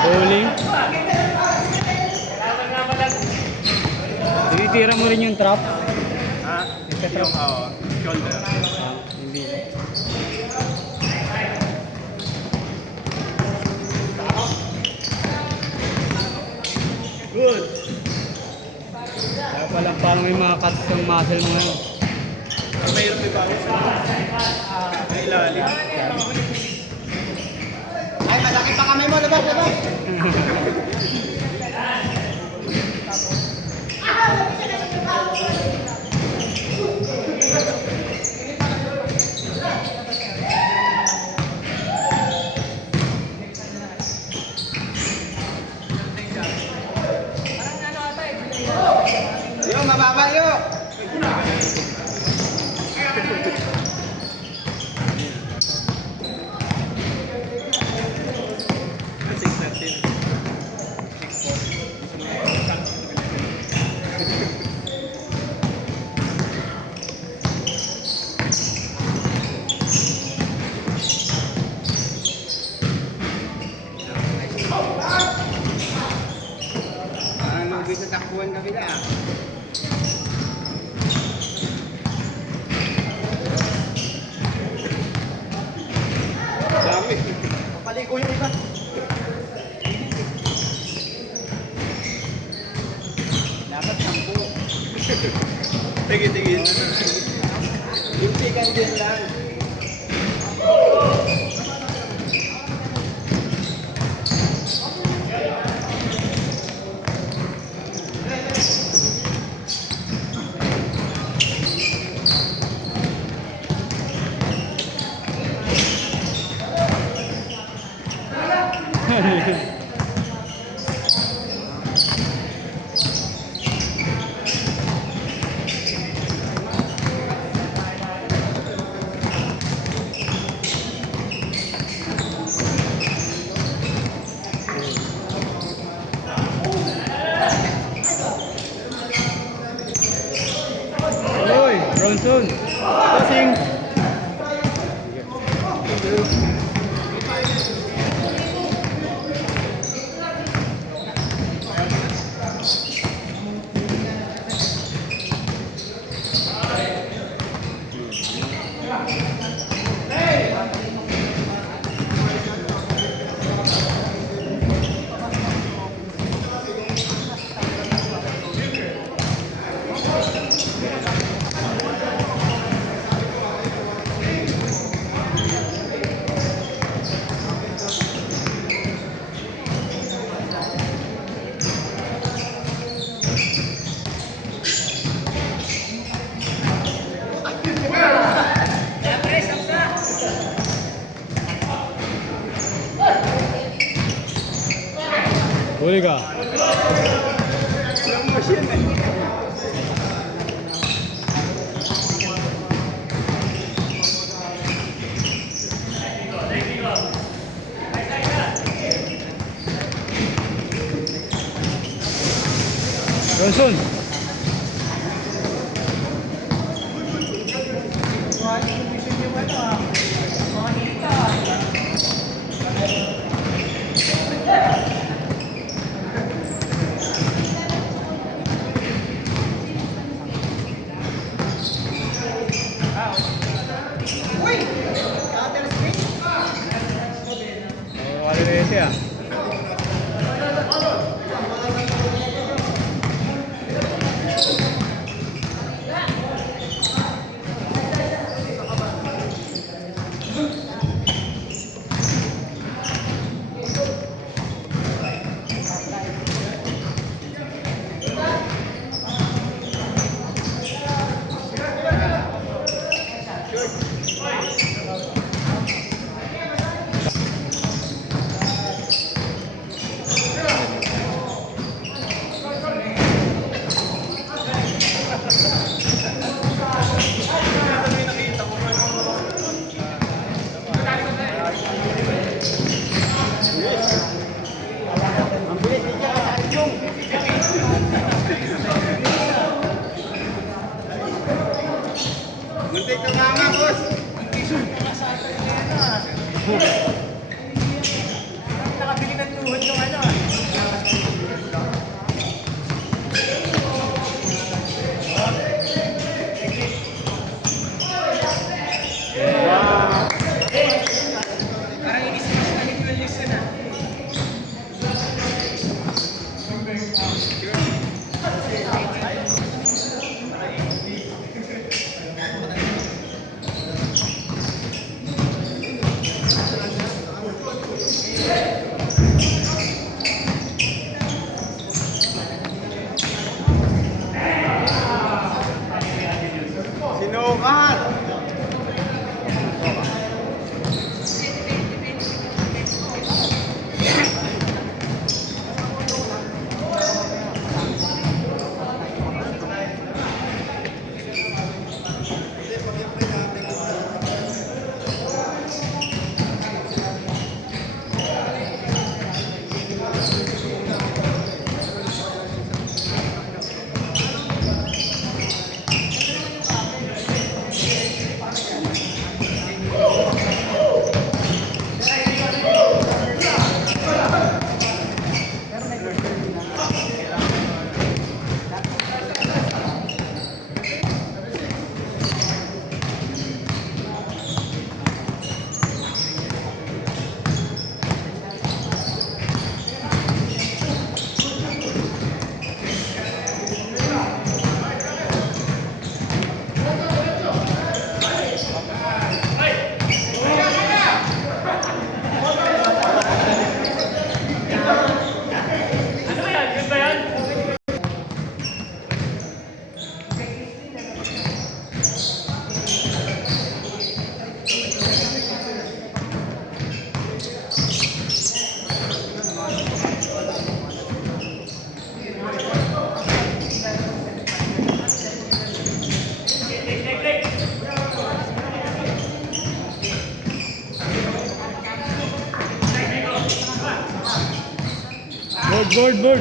Bowling. Tinitira mo rin yung trap? Ha? Yung shoulder. Hindi. Good. Kaya palang parang may mga cuts ng muscle mo ngayon. Mayroon may bago sa may ilalim. Ay, malaki pa kamay mo. Labas, labas. Yo, mababa yo. Ano bisa takbuhan kabila? Dami. Papaligo yung iba. Dapat 10. Tigil-tigil. Yung pikan din lang. Oy, Bronson. Passing. Huli ka. Slow motion eh. Bronson. Kalulete ah. Nakabili ng tuhod ng ano. Parang inis-inis na yung listen ah. Sinukat! Board.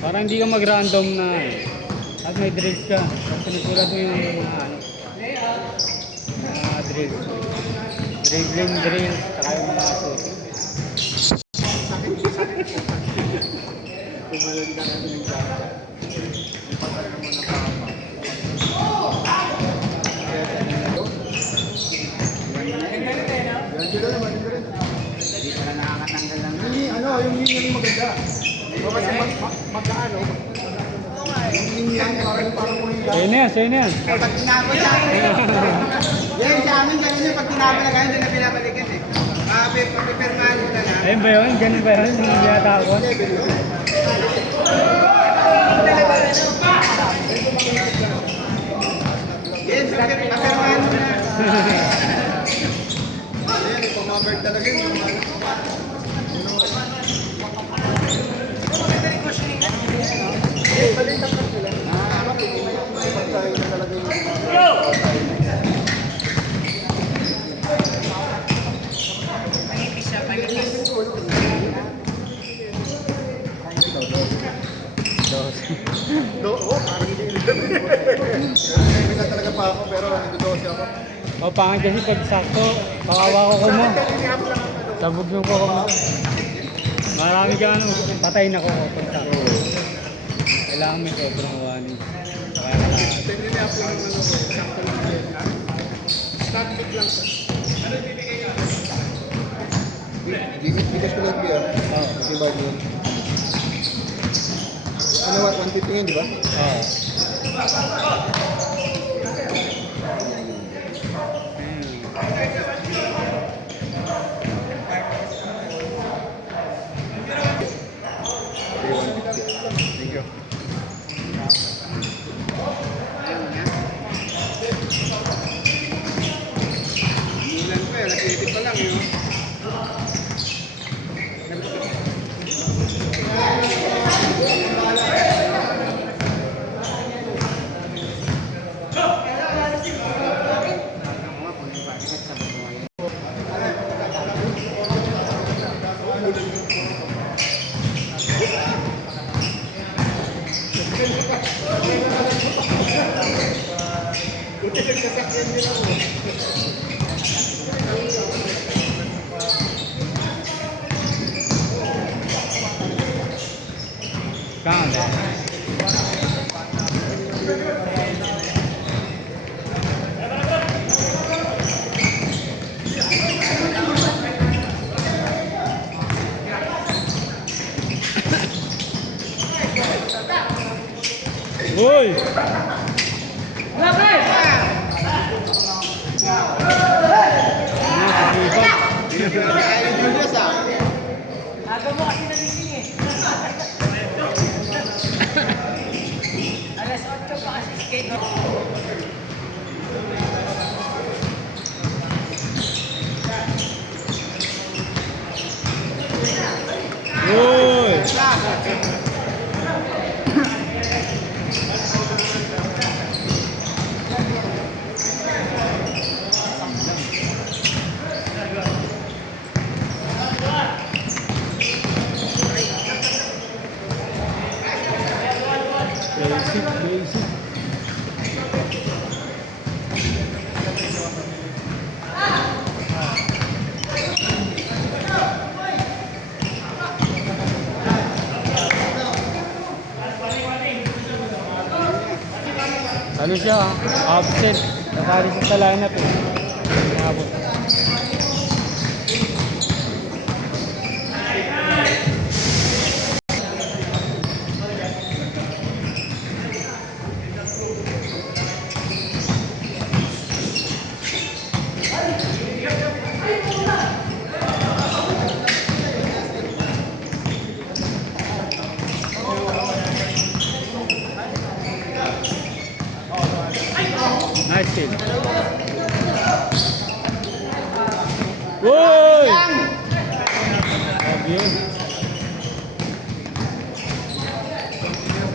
Parang hindi ka mag-random na at may drills ka. Sinusulat mo yung drills. Dribbling drills, saka yung mga shoot. Tumalun ka natin yung gata. Ipatay mo na papa. Yan sila naman, hindi rin. Hindi pala nakakatanggal lang. Yung linya yung maganda. Kasi magkaano. Yung linya, parang mo yung gata. Sa'yo na yan. Pag tinapon sa akin. Yan, sa amin, ganun yung pag tinapon na ganun, hindi na pinabalikan eh. Papipirmahan ko na lang. Ayun ba yun? Ganun ba yun? Hindi natapon? Yes, papirmahan ko na. Ayan, ipamabert talaga yun. Balitak ka sila. Pagkain na talaga yung Oo, parang hindi. Hindi na talaga pa ako, pero nagdodose ako. O, pangit kasi pag sakto, kawawa ko mo. Tinihap lang ang ano. Sabog yung ko mo. Marami ka ano, patay na ko pag sakto. Kailangan may sobrang warning. Kaya lahat. Tinihap lang ang ano ko. Sakto lang din. Static lang siya. Bigas ko lang biya. Oo. Kasi ba yun? Ano, 150 yun, di ba? Oo. Thank you. Mulan pa, nag-edit pa lang yun. Kang deh. Woi. Aga mo kasi nagising eh. Alas 8 pa kasi skate. Woi. Basic, basic. Ano siya? Absent. Nakari siya sa lineup eh. Nakabot. Nice kill. Woi! Grabe yun.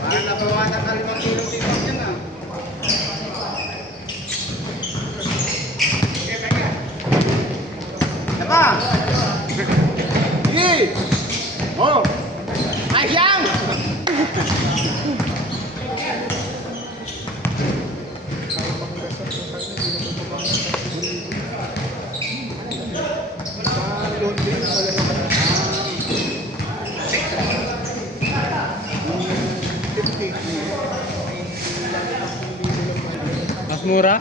Parang nabawasan ka 5 kilo dito yan ah. Diba? Sige! Oh! Asyang! Mas mura?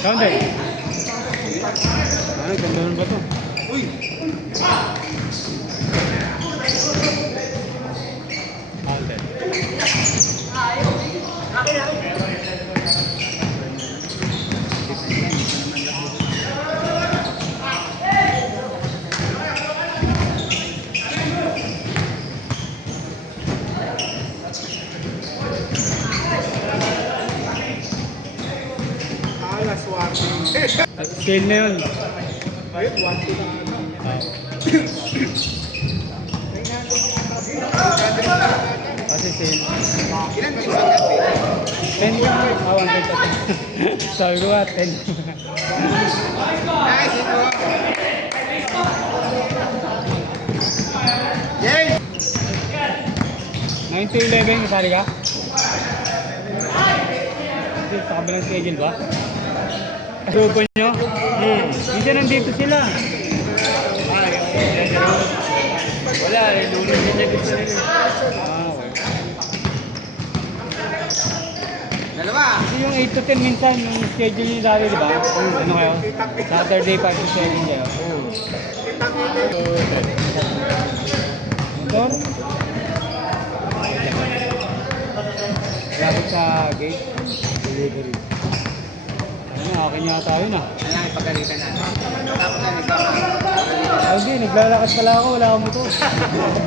Kaunti. Ano, ganda nun ba to? Uy! Kaunti. Alas, 1. Scale na yun. Ayun, 1 to na ano. Ah. Ay nga, sale. Ilan teams ang gabi? 10 ka. Awan ka ito. Sabi ko nga, 10. Nice, ito. Yay! 9 to 11, kasali ka? Sa kabilang schedule ba? Grupo nyo? Minsan nandito sila. Wala, lunes niya gusto nila. Okay. Dalawa. Kasi yung 8 to 10 minsan, yung schedule nyo dati, di ba? Ano kayo? Saturday 5 to 7 kayo. Motor? Lapit sa gate. Delivery. Ano, akin yata yun ah. Ano ang ipagalitan natin? Tapos na nagpapagalitan. Okay, naglalakad pala ako, wala akong motor.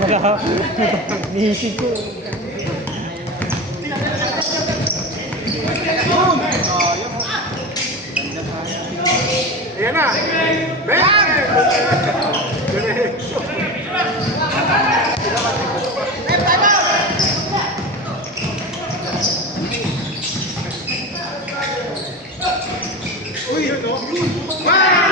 Wala ako. Niisip ko. Ayan na! Ben! Uy! Wow!